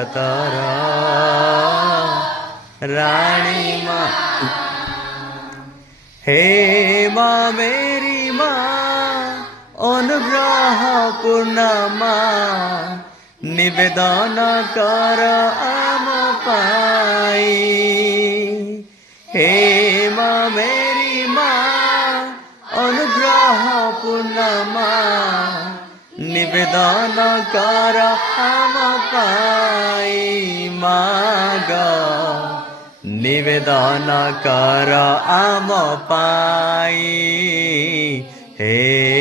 জগতর রানী মা। হে মা মেরি মা, অনুগ্রহ পূর্ণ মা, নিবেদন কর আম পাই। হে মা মেরি মা, অনুগ্রহ পূর্ণ মা, নিবেদন কর আম পাই। মাগ নিবেদন কর আম পাই। হে